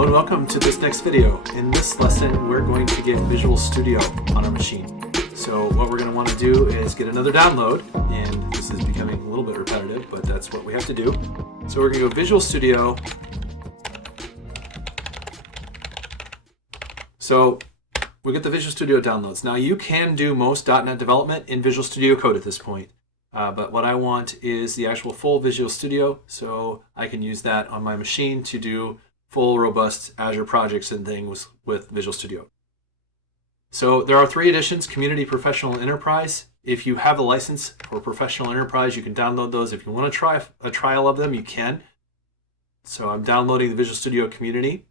Hello and welcome to this next video. In this lesson, we're going to get Visual Studio on our machine. So what we're going to want to do is get another download, and this is becoming a little bit repetitive, but that's what we have to do. So we're going to go Visual Studio. So we get the Visual Studio downloads. Now you can do most .NET development in Visual Studio Code at this point. But what I want is the actual full Visual Studio, so I can use that on my machine to do full, robust Azure projects and things with Visual Studio. So there are 3 editions: Community, Professional, and Enterprise. If you have a license for Professional Enterprise, you can download those. If you want to try a trial of them, you can. So I'm downloading the Visual Studio Community,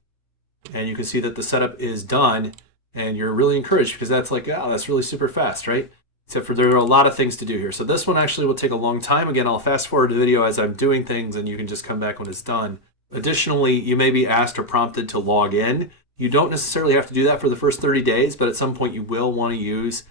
and you can see that the setup is done, and you're really encouraged because that's like, oh, that's really super fast, right? Except for there are a lot of things to do here. So this one actually will take a long time. Again, I'll fast forward the video as I'm doing things, and you can just come back when it's done. Additionally, you may be asked or prompted to log in. You don't necessarily have to do that for the first 30 days, but at some point you will want to use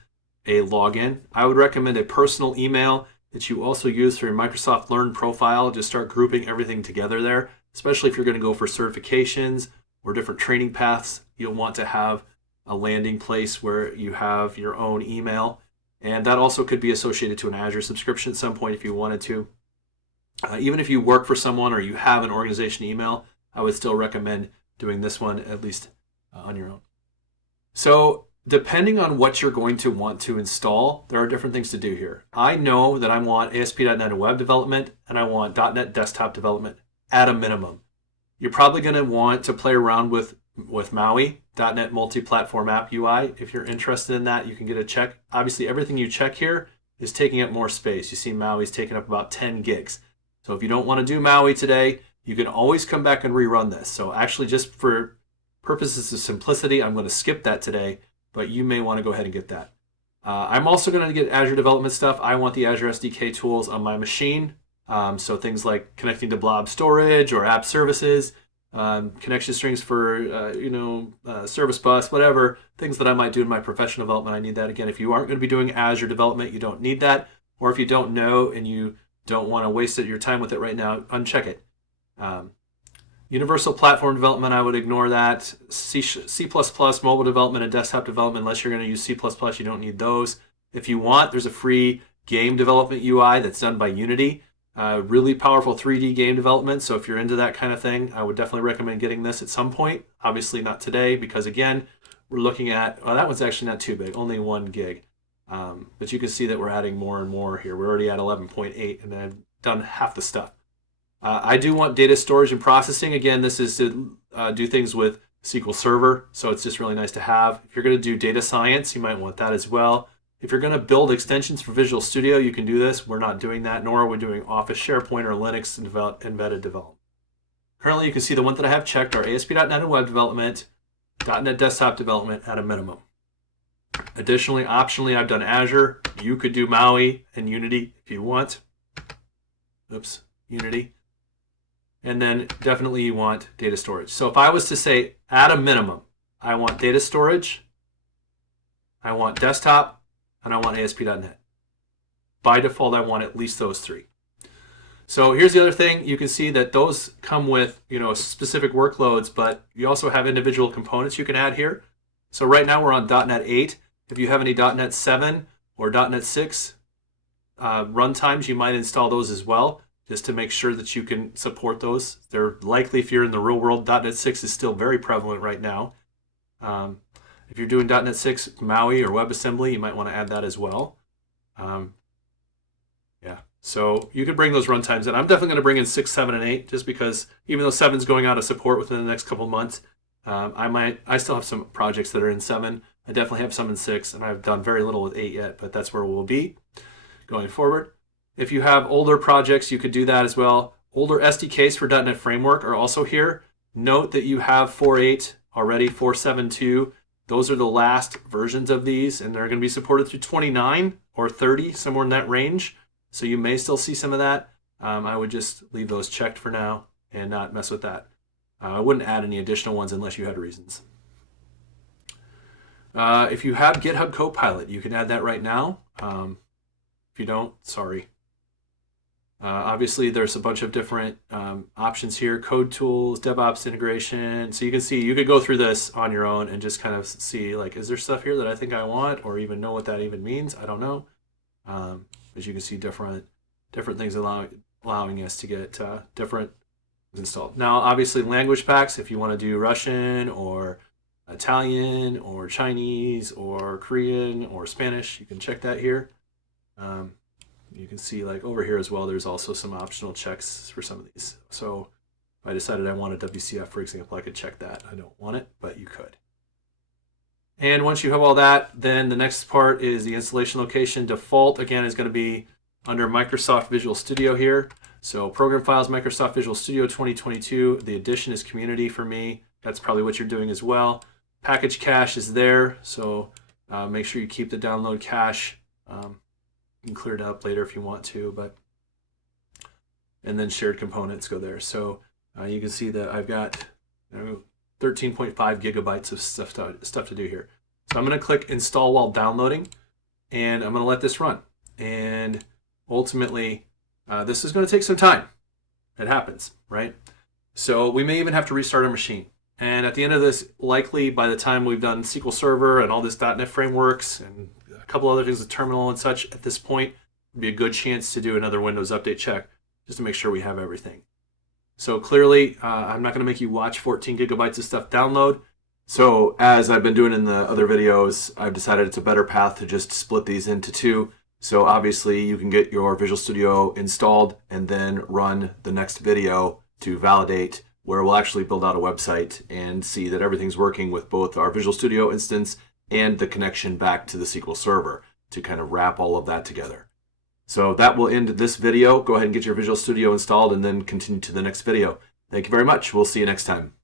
a login. I would recommend a personal email that you also use for your Microsoft Learn profile. Just start grouping everything together there, especially if you're going to go for certifications or different training paths. You'll want to have a landing place where you have your own email. And that also could be associated to an Azure subscription at some point if you wanted to. Even if you work for someone or you have an organization email, I would still recommend doing this one at least on your own. So depending on what you're going to want to install, there are different things to do here. I know that I want ASP.NET and web development, and I want .NET desktop development at a minimum. You're probably going to want to play around with MAUI, .NET Multi-Platform App UI. If you're interested in that, you can get a check. Obviously, everything you check here is taking up more space. You see MAUI's taking up about 10 gigs. So if you don't want to do MAUI today, you can always come back and rerun this. So actually, just for purposes of simplicity, I'm going to skip that today, but you may want to go ahead and get that. I'm also going to get Azure development stuff. I want the Azure SDK tools on my machine. So things like connecting to blob storage or app services, connection strings for, service bus, whatever, things that I might do in my professional development. I need that. Again, if you aren't going to be doing Azure development, you don't need that. Or if you don't know and you don't want to waste your time with it right now, uncheck it. Universal platform development, I would ignore that. C++, mobile development, and desktop development, unless you're going to use C++, you don't need those. If you want, there's a free game development UI that's done by Unity. Really powerful 3D game development. So if you're into that kind of thing, I would definitely recommend getting this at some point. Obviously not today, because again, we're looking at, well, that one's actually not too big, only 1 gig. But you can see that we're adding more and more here. We're already at 11.8, and I've done half the stuff. I do want data storage and processing. Again, this is to do things with SQL Server, so it's just really nice to have. If you're going to do data science, you might want that as well. If you're going to build extensions for Visual Studio, you can do this. We're not doing that, nor are we doing Office, SharePoint, or Linux embedded development. Currently, you can see the ones that I have checked are ASP.NET and web development, .NET desktop development at a minimum. Additionally, optionally, I've done Azure. You could do MAUI and Unity if you want. Oops, Unity. And then definitely you want data storage. So if I was to say at a minimum, I want data storage, I want desktop, and I want ASP.NET. By default, I want at least those 3. So here's the other thing. You can see that those come with specific workloads, but you also have individual components you can add here. So right now we're on .NET 8. If you have any .NET 7 or .NET 6 runtimes, you might install those as well, just to make sure that you can support those. They're likely, if you're in the real world, .NET 6 is still very prevalent right now. If you're doing .NET 6 MAUI or WebAssembly, you might want to add that as well. So you could bring those runtimes in. I'm definitely going to bring in 6, 7, and 8, just because even though 7 is going out of support within the next couple of months, I still have some projects that are in 7. I definitely have some in 6, and I've done very little with 8 yet, but that's where we'll be going forward. If you have older projects, you could do that as well. Older SDKs for .NET Framework are also here. Note that you have 4.8 already, 4.7.2. Those are the last versions of these, and they're going to be supported through 29 or 30, somewhere in that range. So you may still see some of that. I would just leave those checked for now and not mess with that. I wouldn't add any additional ones unless you had reasons. If you have GitHub Copilot, you can add that right now. If you don't, sorry. Obviously, there's a bunch of different options here: code tools, DevOps integration. So you can see, you could go through this on your own and just kind of see, like, is there stuff here that I think I want, or even know what that even means? I don't know. As you can see, different things allowing us to get different installed. Now, obviously, language packs, if you want to do Russian or Italian or Chinese or Korean or Spanish, you can check that here. You can see, like, over here as well, there's also some optional checks for some of these. So if I decided I wanted WCF, for example, I could check that. I don't want it, but you could. And once you have all that, then the next part is the installation location. Default, again, is going to be under Microsoft Visual Studio here. So program files, Microsoft Visual Studio 2022. The edition is community for me. That's probably what you're doing as well. Package cache is there, so make sure you keep the download cache. You can clear it up later if you want to, and then shared components go there. So you can see that I've got 13.5 gigabytes of stuff to do here. So I'm going to click install while downloading, and I'm going to let this run. And ultimately, this is going to take some time. It happens, right? So we may even have to restart our machine. And at the end of this, likely by the time we've done SQL Server and all this .NET frameworks and a couple other things with terminal and such, at this point, would be a good chance to do another Windows Update check just to make sure we have everything. So clearly, I'm not going to make you watch 14 gigabytes of stuff download. So as I've been doing in the other videos, I've decided it's a better path to just split these into two. So obviously, you can get your Visual Studio installed and then run the next video to validate, where we'll actually build out a website and see that everything's working with both our Visual Studio instance and the connection back to the SQL Server to kind of wrap all of that together. So that will end this video. Go ahead and get your Visual Studio installed and then continue to the next video. Thank you very much. We'll see you next time.